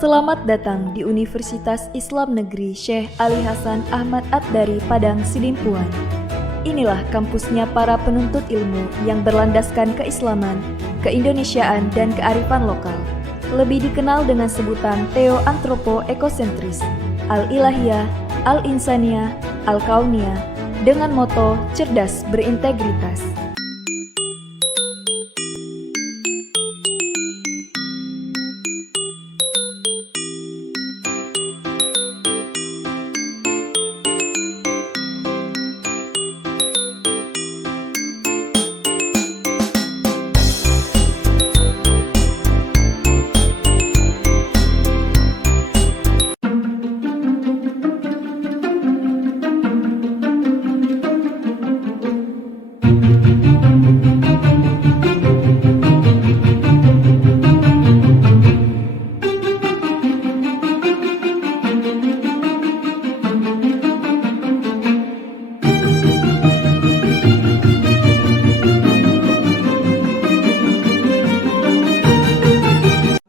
Selamat datang di Universitas Islam Negeri Syekh Ali Hasan Ahmad Ad-Dari Padang Sidimpuan. Inilah kampusnya para penuntut ilmu yang berlandaskan keislaman, keindonesiaan, dan kearifan lokal. Lebih dikenal dengan sebutan Theo-Antropo-Ekosentris, Al-Ilahiyah, Al-Insaniyah, Al-Kauniyah, dengan moto cerdas berintegritas.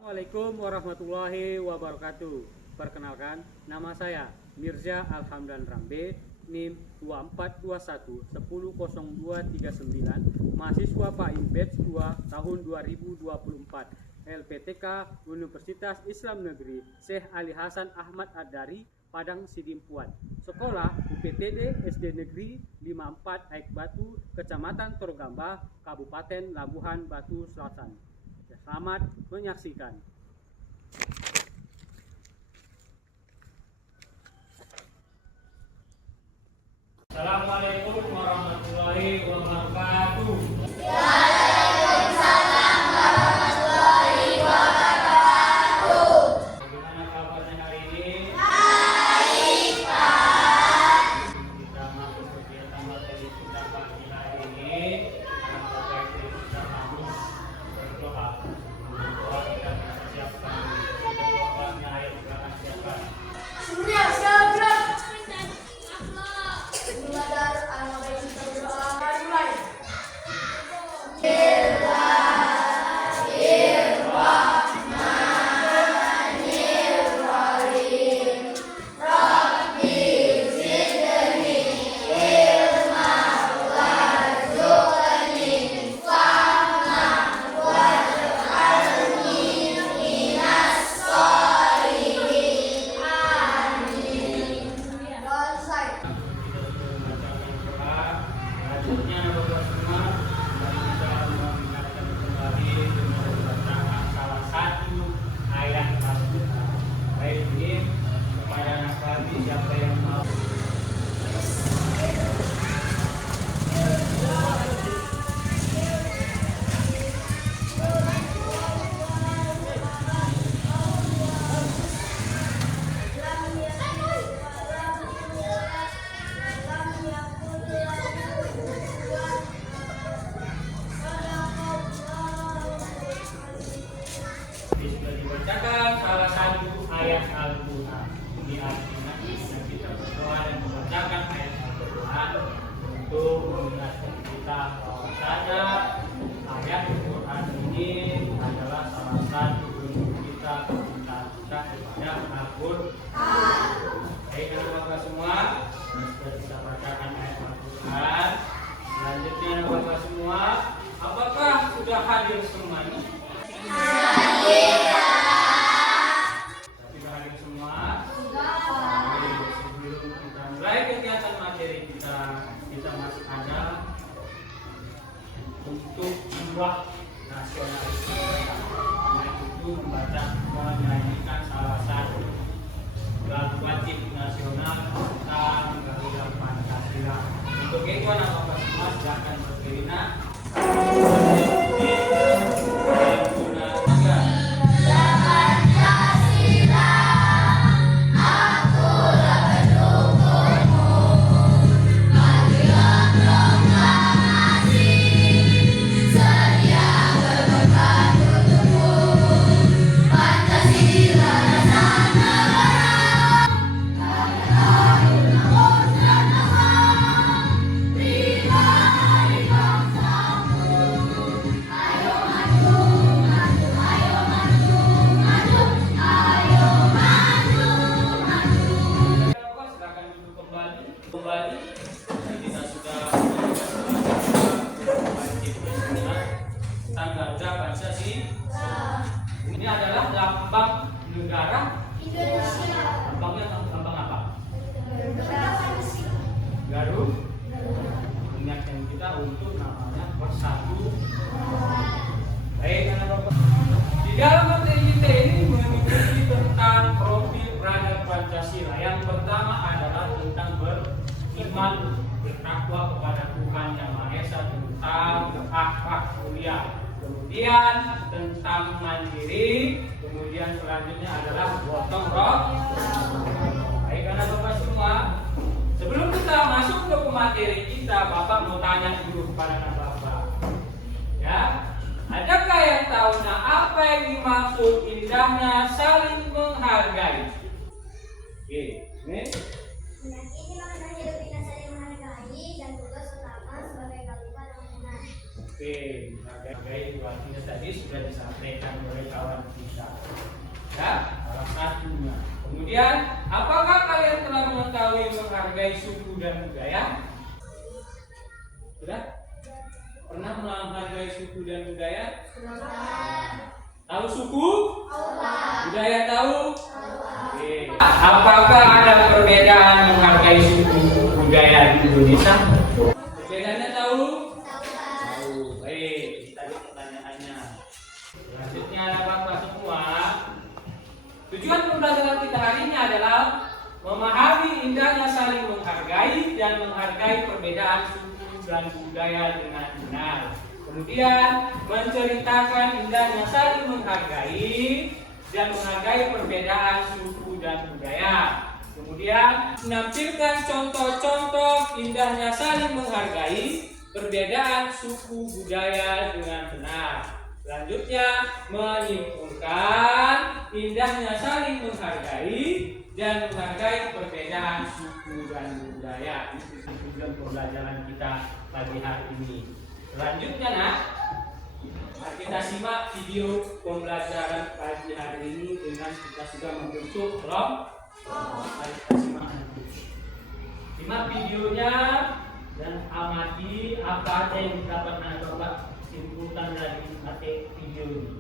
Assalamualaikum warahmatullahi wabarakatuh. Perkenalkan, nama saya Mirza Alhamdan Rambe, NIM 2421100239, mahasiswa PAIN Batch 2 tahun 2024, LPTK Universitas Islam Negeri Syekh Ali Hasan Ahmad Ad-Dari Padang Sidimpuan. Sekolah UPTD SD Negeri 54 Aik Batu, Kecamatan Torogamba, Kabupaten Labuhan Batu Selatan. Selamat menyaksikan. Assalamualaikum warahmatullahi wabarakatuh. Waalaikumsalam warahmatullahi wabarakatuh. Bagaimana kabarnya hari ini? Baik, Pak. Kita masuk kegiatan materi kita pagi hari ini. Kita harus berdoa. Berdoa kita siapkan. Doanya ayo kita siapkan. Sudah siap. Mulai kita berdoa. Mulai. Selanjutnya Bapak semua, kita mengingatkan kembali dengan membacakan salah satu ayat Al-Quran. Baik ini kepada anak kami siapa yang mau. Sudah dibacakan salah satu ayat Al-Quran. Ini artinya kita berdoa dan membacakan ayat Al-Quran untuk mengingatkan kita bahwasanya ayat Al-Quran ini adalah salah satu bentuk kita kecintaan kita kepada Al-Quran. Baik Bapak semua, sudah kita bacakan ayat Al-Quran. Selanjutnya Bapak semua, apakah sudah hadir semuanya? Sudah hadir semua? Baik, sebelum kita mulai kegiatan materi kita masih ada untuk jiwa nasionalisme kita, yaitu menyanyikan salah satu lagu wajib nasional negara? Indonesia. Lambang apa? Garuda. Ingatkan kita untuk namanya bersatu. Baik, anak bapak. Di dalam materi kita ini mengikuti tentang profil peradaban Pancasila. Yang pertama adalah tentang beriman, bertakwa kepada Tuhan Yang Maha Esa, tentang akhlak mulia. Kemudian tentang mandiri. Kemudian selanjutnya adalah gotong royong. Baik, anak bapak semua. Sebelum kita masuk ke materi kita, bapak mau tanya dulu kepada anak bapak. Ya, adakah yang tahu apa yang dimaksud indahnya saling menghargai? Oke, ini. Ini makna hidup kita saling menghargai dan tugas utama sebagai khalifah dan pimpinan. Oke, menghargai artinya tadi sudah disampaikan oleh kawan kita. Ya, salah satunya. Kemudian, apakah kalian telah mengetahui menghargai suku dan budaya? Sudah? Pernah menghargai suku dan budaya? Tahu suku? Budaya tahu? Oke. Apakah ada perbedaan menghargai suku budaya di Indonesia? Perbedaannya tahu? Tahu. Baik, tadi pertanyaannya. Selanjutnya ada bapak semua. Tujuan pembelajaran kita hari ini adalah memahami indahnya saling menghargai dan menghargai perbedaan suku dan budaya dengan benar. Kemudian menceritakan indahnya saling menghargai dan menghargai perbedaan suku dan budaya. Kemudian menampilkan contoh-contoh indahnya saling menghargai perbedaan suku budaya dengan benar. Selanjutnya menyimpulkan indahnya saling menghargai dan menghargai perbedaan suku dan budaya. Itu tujuan pembelajaran kita pagi hari ini. Selanjutnya nak, mari kita simak video pembelajaran pagi hari ini dengan kita sudah membentuk kelompok. Mari kita simak nanti. Simak videonya dan amati apa yang dapat anda dapat simpulkan dari materi video ini.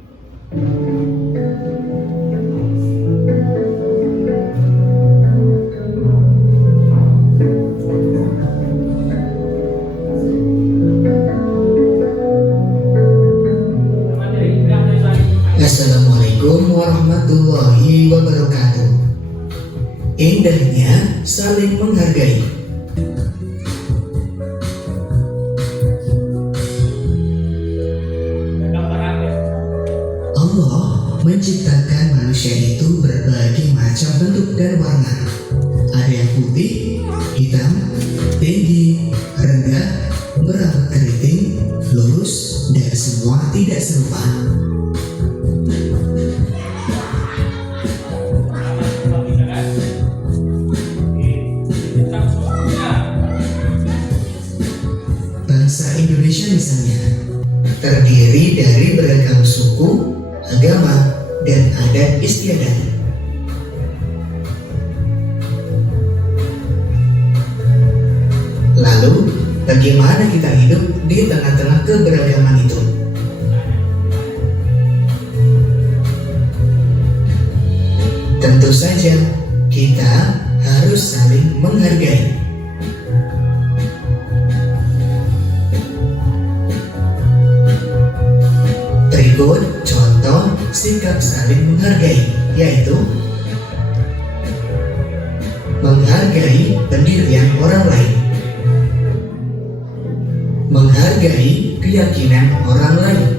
Assalamualaikum warahmatullahi wabarakatuh. Indahnya saling menghargai. Allah menciptakan manusia itu berbagai macam bentuk dan warna. Ada yang putih, hitam, tinggi, rendah, berambut keriting, lurus, dan semua tidak serupa. Bangsa Indonesia misalnya terdiri dari beragam suku, agama, dan adat istiadat. Lalu, bagaimana kita hidup di tengah-tengah keberagaman itu? Tentu saja, kita harus saling menghargai. Berikut contoh sikap saling menghargai, yaitu menghargai pendirian orang lain, menghargai keyakinan orang lain,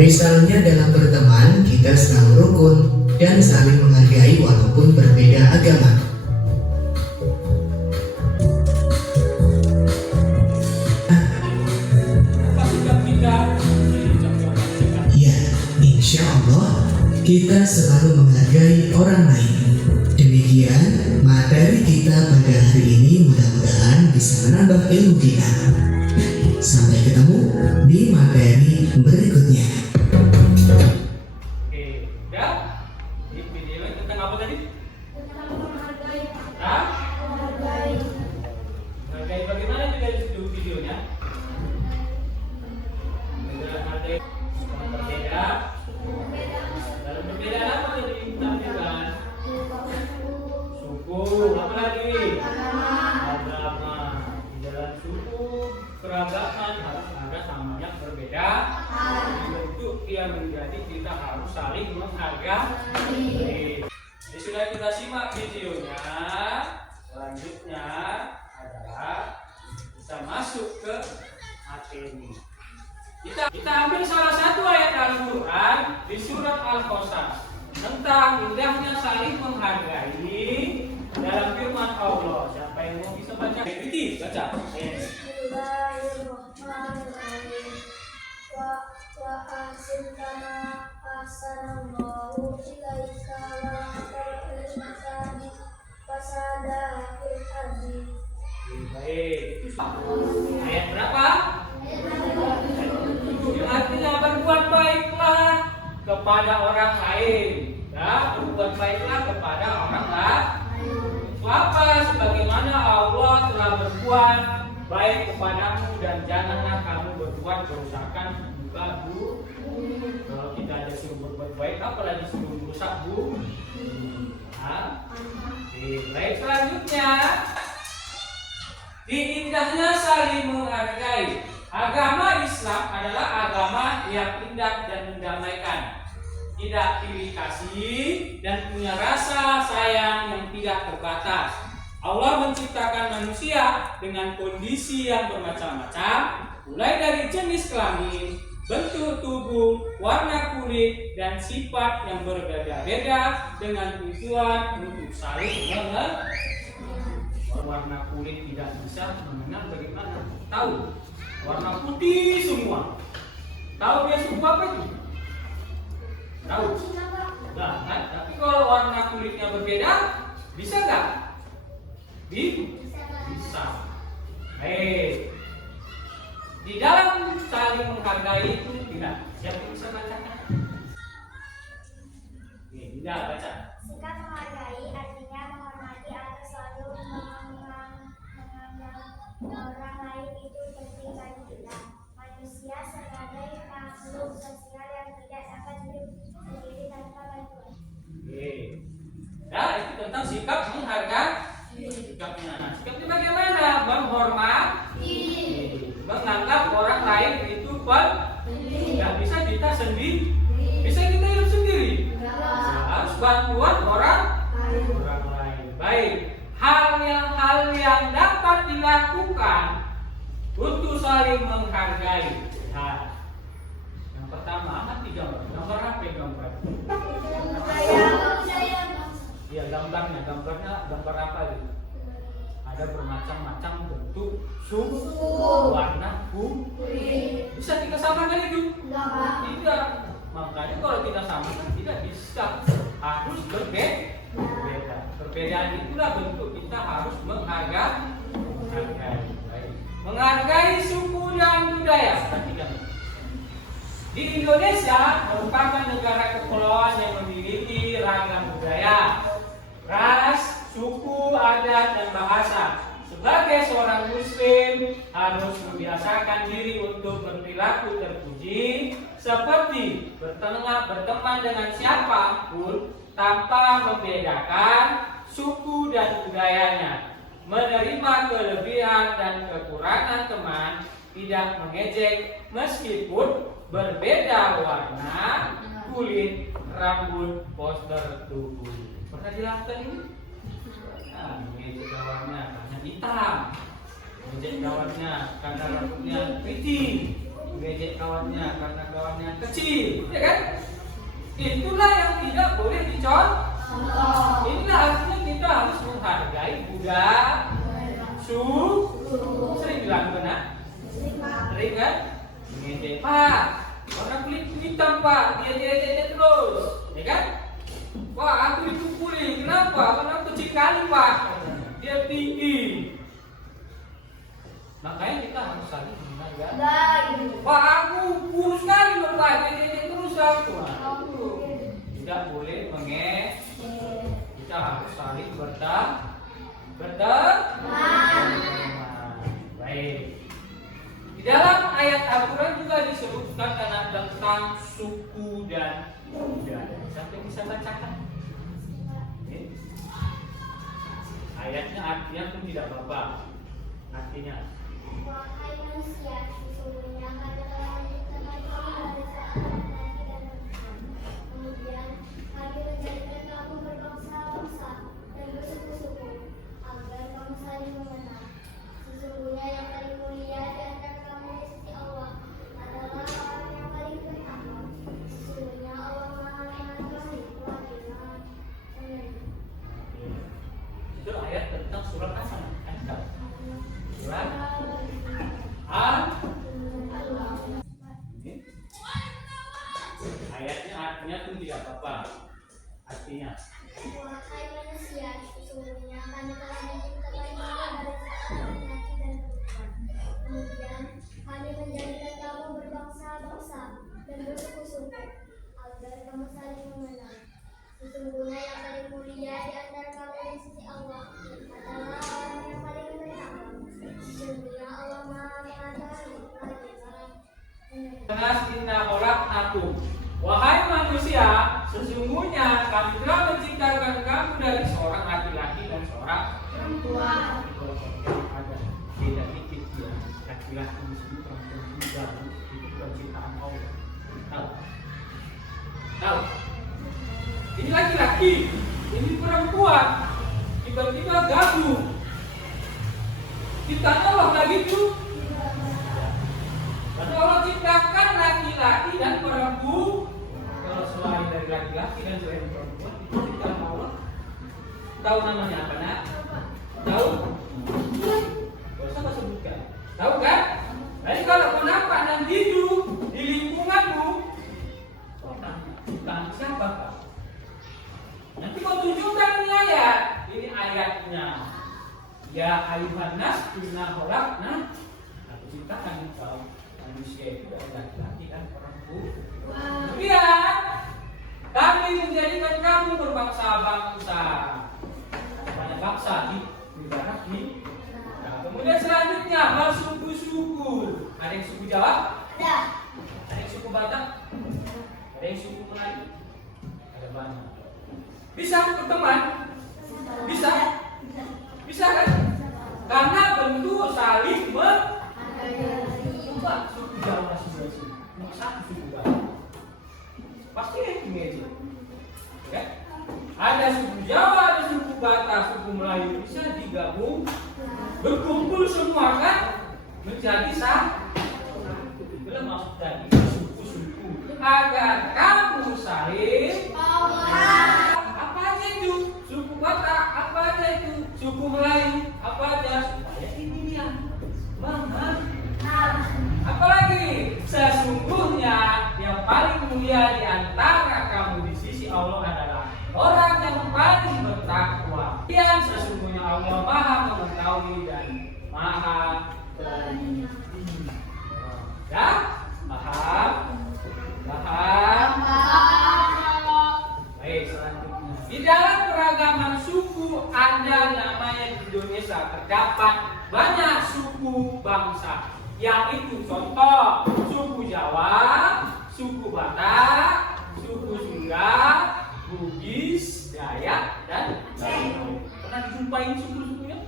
misalnya dalam berteman kita selalu rukun dan saling menghargai walaupun berbeda agama. Ya, insya Allah kita selalu menghargai orang lain. Demikian materi kita pada hari ini, mudah-mudahan bisa menambah ilmu kita. Sampai ketemu di materi berikutnya. Oke, udah? Di video tentang apa tadi? Hah? Menghargai bagaimana juga di videonya? Menghargai berbeda. Dalam perbedaan apa tadi ditampilkan? Suku, apa lagi? Agama. Di dalam suku keragaman harus ada namanya berbeda. Untuk yang menjadi kita harus saling menghargai. Jadi sudah kita simak videonya. Selanjutnya adalah kita masuk ke materi. Kita ambil salah satu ayat Al-Quran di surat Al-Qasas tentang indahnya saling menghargai dalam firman Allah. Siapa yang mau bisa baca? Riti, baca. Bismillahirrahmanirrahim. Wa ahsin kama ahsanallahu ilaika wa la tabghil masajid fasada fil ardi. Baik, itu ayat berapa? Yang artinya berbuat baiklah kepada orang lain. Ya, berbuat baiklah kepada orang lain. Apa? Sebagaimana Allah telah berbuat baik kepadamu dan janganlah kamu berbuat kerusakan di muka bumi. Kalau kita ada suruh berbuat baik, apalagi suruh merusak bumi. Baik, selanjutnya diindahnya saling menghargai. Agama Islam adalah agama yang indah dan mendamaikan, tidak pilih kasih dan punya rasa sayang yang tidak terbatas. Allah menciptakan manusia dengan kondisi yang bermacam-macam, mulai dari jenis kelamin, bentuk tubuh, warna kulit, dan sifat yang berbeda-beda dengan tujuan untuk saling mengerti. Warna kulit tidak bisa mengenal bagaimana. Tahu? Warna putih semua. Tahu dia suku apa itu? Tahu? Nah, kan? Tapi kalau warna kulitnya berbeda, bisa nggak? Bisa. Baik. Di dalam saling menghargai itu tidak. Siapa yang bisa bacakan? Tidak baca. Sikap menghargai artinya menghormati atau selalu menganggap orang lain itu penting bagi kita. Manusia sebagai makhluk sosial yang tidak dapat hidup sendiri tanpa bantuan. Ya, itu tentang sikap menghargai. Sikapnya. Nah, sikapnya bagaimana? Menghormati. Menganggap orang lain itu penting. Tidak bisa kita sendiri. Bisa kita hidup sendiri. Harus bantuan orang lain. Baik. Hal yang dapat dilakukan untuk saling menghargai. Nah, yang pertama, amati gambar. Gambar apa yang gambar? Iya, gambarnya gambar apa itu? Ada bermacam-macam bentuk, suku, warna, kulit. Bisa kita samakan itu? Tidak. Makanya kalau kita samakan tidak bisa. Harus berbeda. Perbedaan itulah bentuk kita harus menghargai. Menghargai suku dan budaya. Perhatikan. Di Indonesia merupakan negara kepulauan yang memiliki ragam budaya, ras, suku, adat, dan bahasa. Sebagai seorang muslim harus membiasakan diri untuk berperilaku terpuji, seperti berteman dengan siapapun tanpa membedakan suku dan budayanya, menerima kelebihan dan kekurangan teman, tidak mengejek meskipun berbeda warna, kulit, rambut, postur tubuh. Pernah dilakukan ini? Nah, mengejek kawannya karena hitam, mengejek kawannya karena rambutnya keriting, mengejek kawannya karena kawannya kecil, ya kan? Itulah yang tidak boleh dicontoh. Inilah artinya kita harus menghargai budaya, suku. Sering dilakukan, nah? Sering kan? Mengejek, Pak, orang kulit hitam Pak, dia terus, ya kan? Wah, aku dipukuli, kenapa? Karena aku kecil kali Pak, dia tinggi. Makanya kita harus saling menghargai. Wah, aku kurus sekali loh Pak, dia terus aku. Tidak boleh mengejek. kita harus saling berteman. Baik. Di dalam ayat Al-Quran juga disebutkan tentang suku dan budaya. Siapa yang bisa bacakan? Ayatnya artinya pun tidak apa-apa. Artinya, Wahai manusia, sesungguhnya kami telah menciptakan kamu dari seorang laki dan perempuan. Kemudian kami menjadikan kamu berbangsa-bangsa dan bersuku-suku, agar kamu saling mengenal. Sesungguhnya yang paling mulia di antara kamu di sisi Allah adalah orang yang paling bertakwa. Sesungguhnya Allah Maha Mengetahui keadilan. itu ayat tentang surat apa? Surat Al. Ayatnya artinya pun tidak apa-apa. Artinya, Wahai manusia, sesungguhnya kami telah menciptakan kamu dari seorang laki dan perempuan. Kemudian kami menjadikan kamu berbangsa-bangsa dan bersuku-suku, agar kamu saling mengenal. Sesungguhnya yang paling mulia di antara kamu di sisi Allah adalah orang yang paling bertakwa. Sesungguhnya Allah Maha Mengetahui keadilan. Inna khalaqnakum. Wahai manusia, sesungguhnya kami telah menciptakan kamu dari seorang laki-laki dan seorang perempuan. Ada beda dikit ya. Laki-laki di sini perempuan juga. Itu penciptaan Allah. Tahu? Ini laki-laki, ini perempuan. Tiba-tiba gabung. Ciptaan Allah kayak gitu. Karena Allah ciptakan laki-laki dan perempuan. Kalau selain dari laki-laki dan selain perempuan, itu ciptaan Allah. Tahu namanya apa, Nak? Tahu? Gak usah kau sebutkan. Tahu kan? Jadi kalau kau nampak dan hidup di lingkunganmu, kau tanya, ciptaan siapa, Pak? Nanti kau tunjukkan ini ayat. Ini ayatnya. Ya ayuhan nas inna khalaqna. Aku ciptakan kau manusia itu dari laki-laki dan perempuan. Kemudian kami menjadikan kamu berbangsa-bangsa. Banyak bangsa di negara ini. Nah, kemudian selanjutnya bersuku-suku. Ada yang suku Jawa? Ada. Ada yang suku Batak? Ada yang suku Melayu? Ada banyak. Bisa berteman? Bisa? Bisa kan? Karena bentuk saling coba suku Jawa sebelah sini. Satu suku Batak. Pasti aja. Ya? Ada suku Jawa, ada suku Batak, suku Melayu. Bisa digabung, berkumpul semua kan? Menjadi satu. Itulah maksud dari suku-suku. Agar kamu saling apa aja itu? Suku Batak, apa aja itu? Suku Melayu, apa aja? Supaya ini dia mengenal. Apalagi sesungguhnya yang paling mulia di antara kamu di sisi Allah adalah orang yang paling bertakwa. Dan sesungguhnya Allah Maha Mengetahui dan Maha Pelindung. Ya? Paham? Baik, selanjutnya. Di dalam keragaman suku ada namanya di Indonesia terdapat banyak suku bangsa. Yaitu contoh suku Jawa, suku Batak, suku Sunda, Bugis, Dayak, dan lain-lain. Pernah dijumpain suku-sukunya?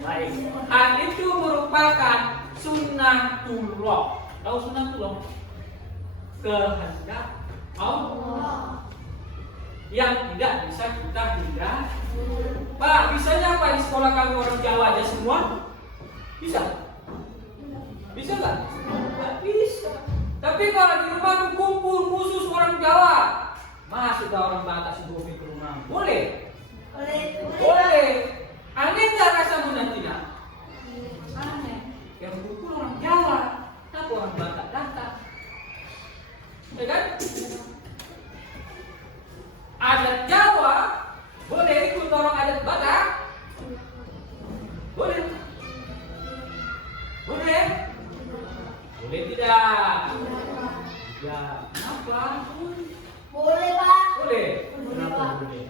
Baik. Hal itu merupakan sunnatullah. Tahu sunnatullah? Kehendak Allah yang tidak bisa kita hindari. Pak, bisanya apa di sekolah kami orang Jawa aja semua? Bisa? Bisa nggak? Nggak bisa. Tapi kalau di rumah kumpul khusus orang Jawa, masuk ke orang Batak sebelum ke rumah, boleh? Boleh. Aneh nggak rasamu nantinya? Aneh. Yang kumpul orang Jawa, tapi orang Batak datang. Ya kan? Adat Jawa boleh ikut orang adat Batak? Boleh? Boleh? Boleh tidak? Tidak. Kenapa? Boleh, Pak. Boleh. Boleh, Kenapa Pak. boleh?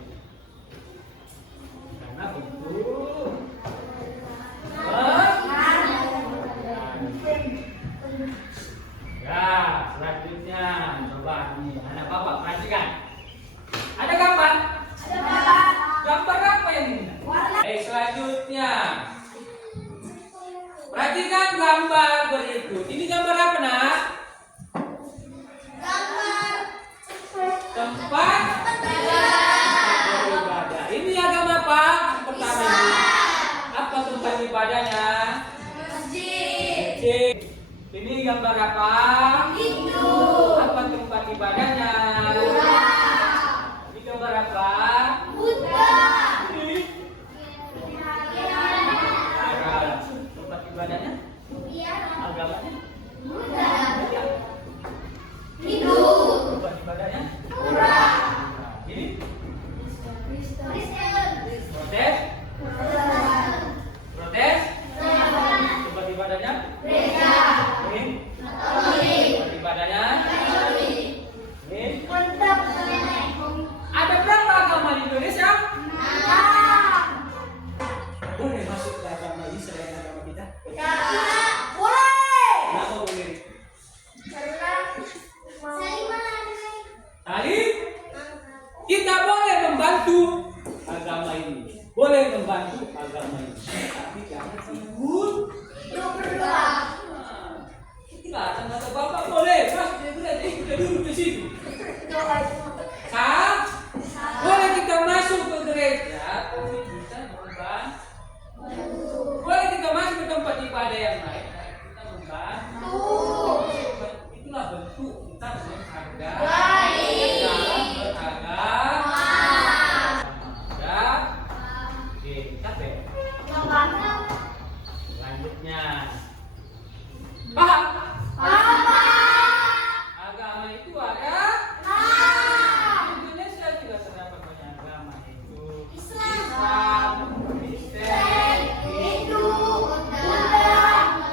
gambar apa? Apa tempat ibadahnya? Ini gambar apa? Ini tempat ibadahnya? Agamanya? Tempat ibadahnya? Ini? Protes? Protes? Tempat ibadahnya? Ini? Tempat ibadahnya? Ini? Ada berapa agama di Indonesia? Boleh masuk ke agama ini selain agama kita? Kenapa boleh? Tadi kita boleh membantu agama ini, boleh membantu agama ini, tapi jangan ikut. Nah, kata bapak boleh, mas kita duduk di situ. Boleh kita masuk ke gereja, tapi kita membantu. Boleh kita masuk ke tempat ibadah yang lain, kita membantu. Itulah bentuk kita menghargai dalam beragama. Ya, oke, capek. Selanjutnya, paham? Agama itu ada. Di Indonesia juga terdapat banyak agama, yaitu Islam, Kristen, Hindu, Buddha,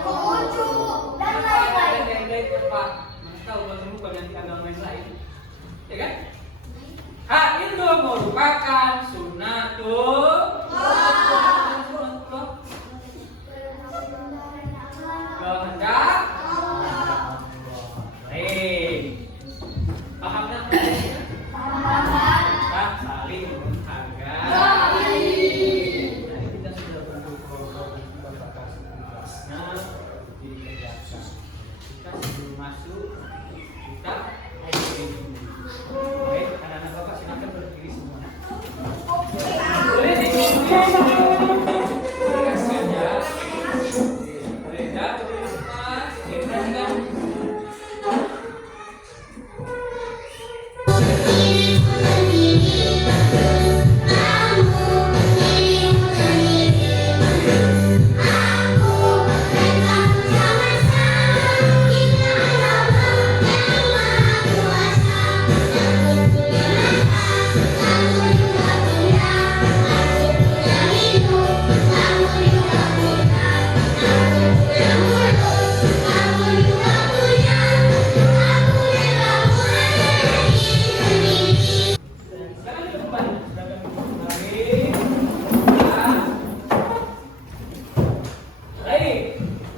Konghucu, dan lain-lain. Pak, masih tahu bertemu dengan agama yang lain, ya kan? Hak itu merupakan sunnatul kehendak. Baik, paham kan? Kita saling menghargai. Jadi kita sudah berdoa Bapak kasih tugasnya dikerjakan. Kita sebelum masuk kita berdiri dulu. Baik, anak-anak Bapak silakan berdiri semua. Boleh dikasih saja. Boleh dah berdiri semua. Silakan.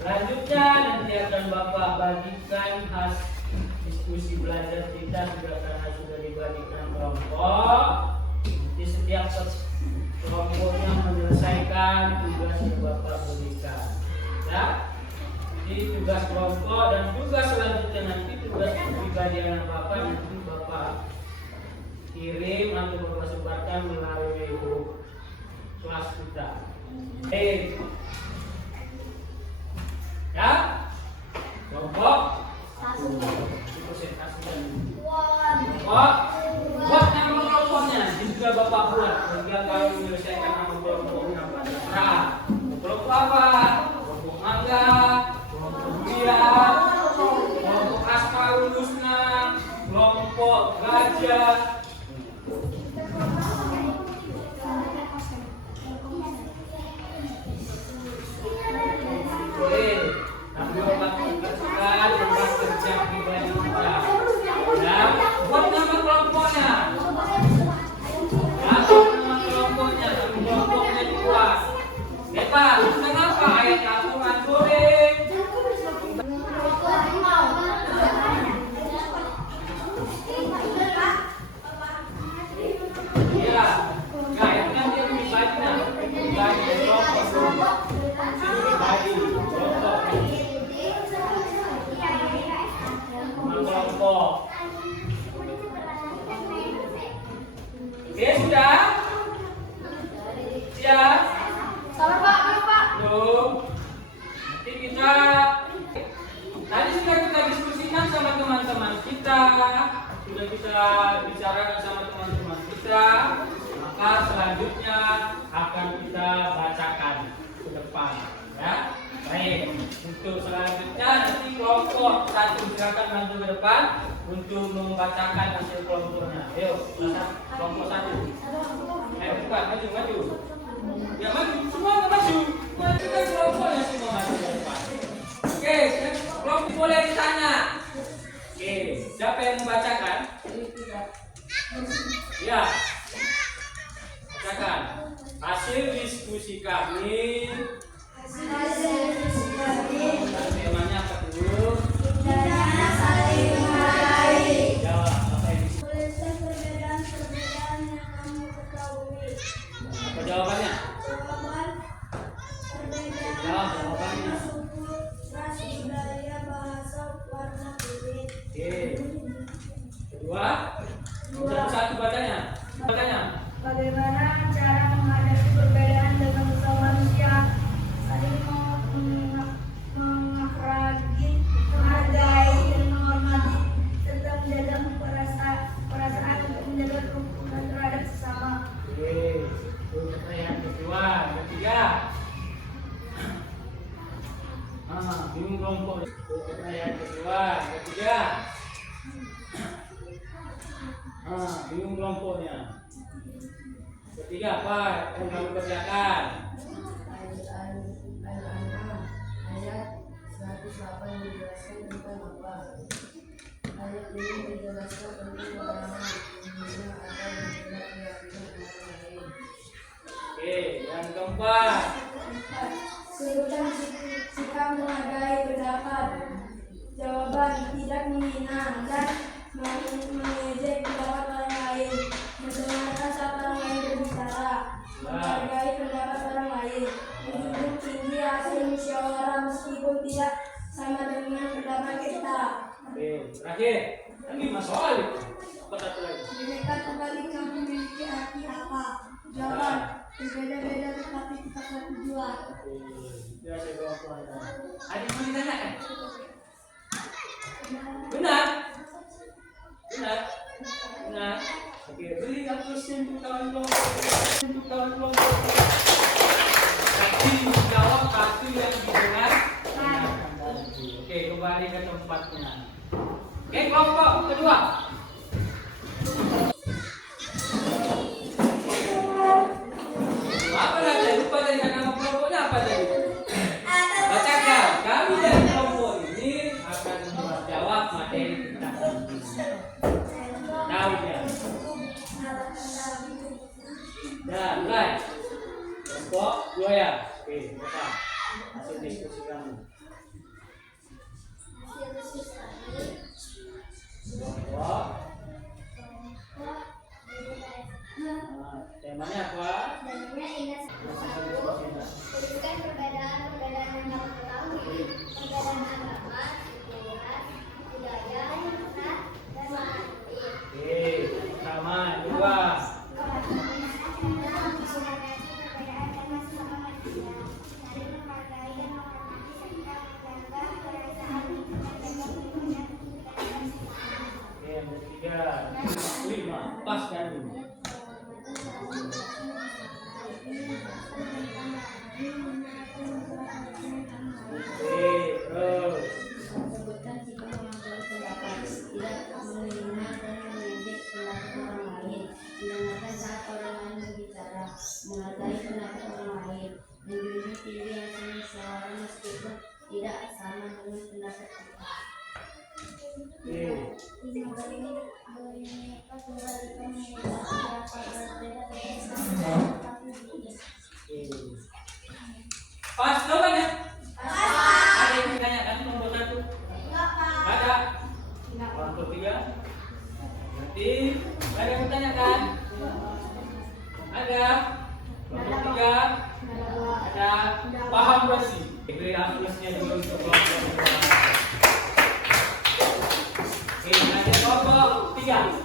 Selanjutnya nanti akan Bapak bagikan hasil diskusi belajar kita karena sudah dibagikan kelompok. Di setiap kelompoknya menyelesaikan tugas yang Bapak berikan. Ya, jadi tugas kelompok dan tugas selanjutnya nanti tugas pribadi anak Bapak nanti Bapak kirim atau Bapak sebarkan melalui grup kelas kita. Ya, kelompok buat nama kelompoknya juga Bapak buat. Sehingga kalau menyelesaikan nama kelompoknya terserah. Kelompok apa? Kelompok mangga, kelompok buaya, kelompok asmaul husna, kelompok gajah. Tapi Bapak tugaskan Bapak kerja pribadi kita. Ya, buat nama kelompoknya. Ya, buat nama kelompoknya, tapi kelompoknya dibuat. Pak, kenapa ayat Al-Quran boleh? Iya, nah itu nanti yang dibaca. Dibaca kelompok. Kelompok. Oke, sudah? Siap? Sabar Pak, Tuh. Nanti kita Tadi sudah kita diskusikan sama teman-teman kita, sudah kita bicarakan sama teman-teman kita, maka selanjutnya akan kita bacakan ke depan, ya. Baik, untuk selanjutnya nanti kelompok satu silakan maju ke depan untuk membacakan hasil kelompoknya. Ayo, kelompok satu. Ayo, bukan, maju. Ya maju, semua maju. Maju kan kelompoknya semua maju ke depan. Oke, kelompok boleh ditanya. Oke, siapa yang membacakan? Ya, bacakan. Hasil diskusi kami. Temanya apa dulu? Jawab, apa ini? Tuliskan perbedaan-perbedaan yang kamu ketahui. Apa jawabannya? Jawaban perbedaan Jawab jawabannya. suku, ras, budaya, bahasa, warna kulit. Oke. Kedua, satu bacanya. Bagaimana cara menghadapi perbedaan dengan sesama manusia, saling menghargai dan menghormati, serta menjaga perasaan untuk menjaga kerukunan terhadap sesama. Oke. Itu pertanyaan kedua. Ketiga. Bingung kelompok. Itu pertanyaan kedua. Ketiga. Bingung kelompoknya. Ketiga apa yang kamu kerjakan? Ayat 108 menjelaskan tentang apa? Ayat ini menjelaskan tentang orang yang atau tidak keyakinan orang lain. Oke, yang keempat. Sebutkan sikap menghargai pendapat. Jawaban tidak menghina dan mengejek pendapat orang lain. Mendengarkan saat orang lain berbicara. Menghargai pendapat orang lain. Menjunjung tinggi hasil musyawarah meskipun tidak sama dengan pendapat kita. Oke, terakhir. Lagi soal itu. Apa satu lagi? Bineka Tunggal Ika memiliki arti apa? Jawaban berbeda-beda tetapi kita satu jua. Ya, saya bawa keluar. Ada yang mau ditanyakan? Benar? Benar. Oke, beri aplausnya untuk kawan kelompok. Tapi jawab satu yang didengar. Oke, kembali ke tempatnya. Oke, kelompok kedua. Apa lagi? Lupa tadi nama kelompoknya apa tadi? Bacakan. Kami dari kelompok ini akan menjawab materi tentang tahu ya. Dan mulai. Kelompok dua ya. Oke, baca. Hasil diskusi kami. Kelompok. Temanya apa? Tunjukkan perbedaan-perbedaan yang kamu ketahui. Perbedaan agama, ras, budaya, ras, dan warna kulit. Oke, sama dua. Oke, yang ketiga. 5. Pas kan ini. Oke, terus. Sebutkan sikap menghargai pendapat, tidak menghina dan mengejek pendapat orang lain, mendengarkan saat orang lain berbicara, menghargai pendapat orang lain, menjunjung tinggi hasil musyawarah meskipun tidak sama dengan pendapat kita. Oke. Pas jawabannya? Ada yang ditanyakan nomor 1? Ada? Nomor 3? Nanti ada yang ditanyakan? Ada? Nomor 3? Ada? Paham berarti? Beri amplasnya dulu untuk kelompok. Oke, lanjut kelompok 3.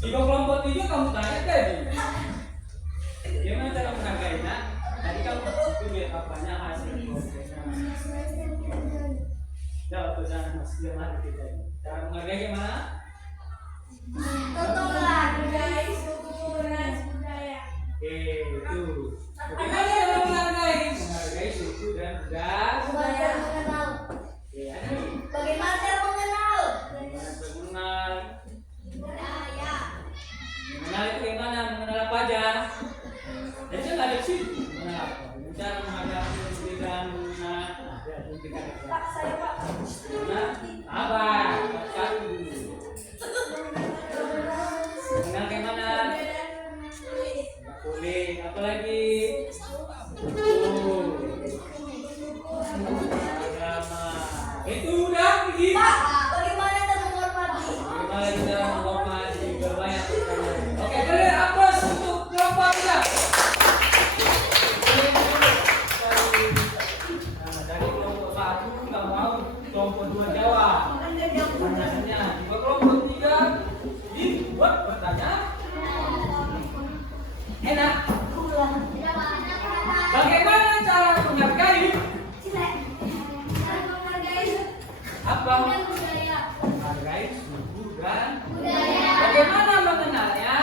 Tiga kelompok 3 kamu tanya tadi. Gimana cara menghargainya? Tadi kamu itu lihat apanya hasil prosesnya. Ya, betul jangan mas. Gimana kita ini? Cara menghargai gimana? Menghargai suku ras budaya. Itu. Bagaimana cara menghargai? Menghargai suku dan budaya. Bagaimana cara mengenal? Mengenal. Budaya. Mengenal itu gimana? Mengenal apa aja? Jadi saya nggak ada sih. Mengenal apa? Cara menghadapi dan Pak, saya Pak. apa? Satu. Mengenal gimana? Kulit. Apa lagi? Agama. Itu udah begitu. Pak, bagaimana cara menghormati? Bagaimana kita menghormati berbanyak pertanyaan. Oke, boleh aplaus untuk kelompok kita. Nah, dari kelompok 1 nggak mau, kelompok 2 jawab. Pertanyaannya, juga kelompok 3 dibuat pertanyaan. Enak. Bagaimana cara menghargai? Apa? Menghargai suku dan bagaimana mengenalnya?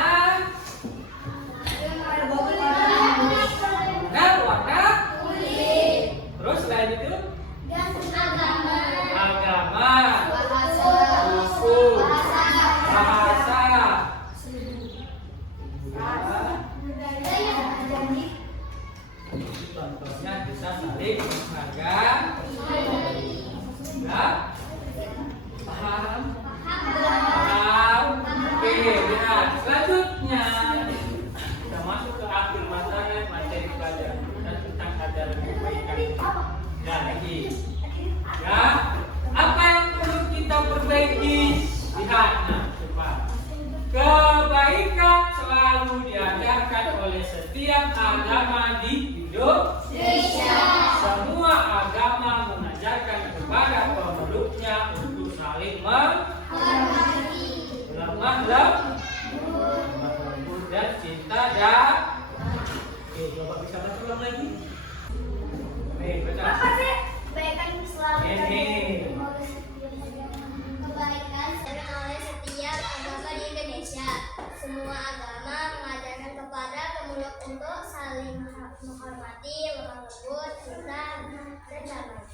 Dengan warna kulit. Terus selain itu agama, suku, bahasa. Contohnya bisa saling menghargai. Ya, paham? Paham? Oke, lihat. Selanjutnya kita masuk ke akhir materi pelajaran kita tentang ajaran kebaikan. Ya, lagi. Ya, apa yang perlu kita perbaiki? Lihat, nah, coba. Kebaikan selalu diajarkan oleh setiap agama di Indonesia. Semua agama mengajarkan kepada pemeluknya untuk saling menghormati, lemah lembut dan cinta dan. Oke, coba bisa baca ulang lagi. Baca. Apa sih? Kebaikan selalu Kebaikan diajarkan oleh setiap agama di Indonesia. Semua agama mengajarkan kepada pemeluk untuk saling menghormati, lemah lembut, cinta, dan damai.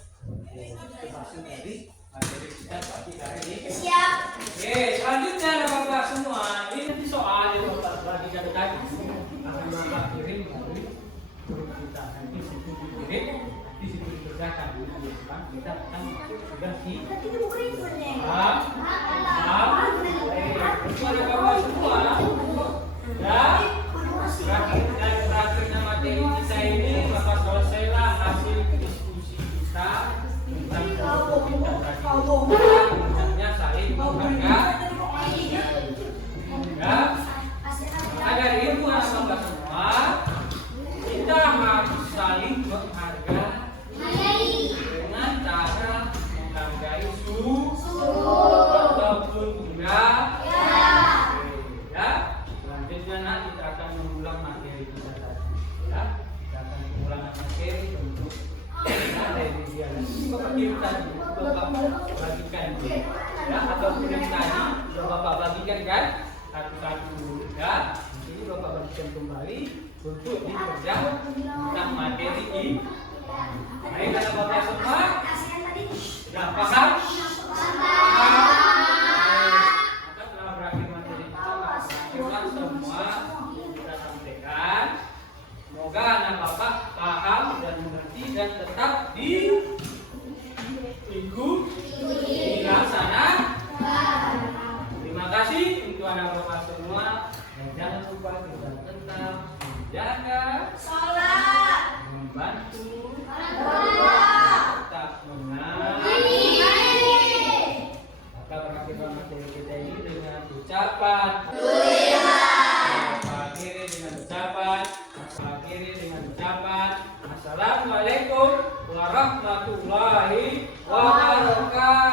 Tadi materi kita pagi hari ini. Siap. Oke, selanjutnya ada bapak semua. Ini nanti soal yang bapak bagikan tadi akan bapak kirim dari grup kita. Nanti situ dikirim, nanti situ dikerjakan. Di depan kita akan sudah di. Paham? Itu ada bapak semua. Ya. Terakhirnya materi kita ini bapak selesailah hasil diskusi kita tentang kita tadi. Saling menghargai. Ya. Agar ilmu anak bangsa semua, kita harus saling menghargai dengan cara menghargai suku ataupun budaya. Ya. Selanjutnya nanti kita akan mengulang materi kita tadi. Ya. Kita akan mengulang materi untuk materi dia. Seperti tadi, bapak bagikan ya, ataupun yang tadi sudah bapak bagikan kan satu-satu ya. Ini bapak bagikan kembali untuk dikerjakan tentang materi ini. Baik, ada bapak semua sudah paham? Maka telah berakhir materi kita semua kita sampaikan. Semoga anak bapak paham dan mengerti dan tetap dilaksanakan. Terima kasih untuk anak bapak semua dan jangan lupa kita tetap menjaga Sholat. membantu tetap mengalah. Maka berakhir materi kita ini dengan ucapan Assalamualaikum warahmatullahi wabarakatuh.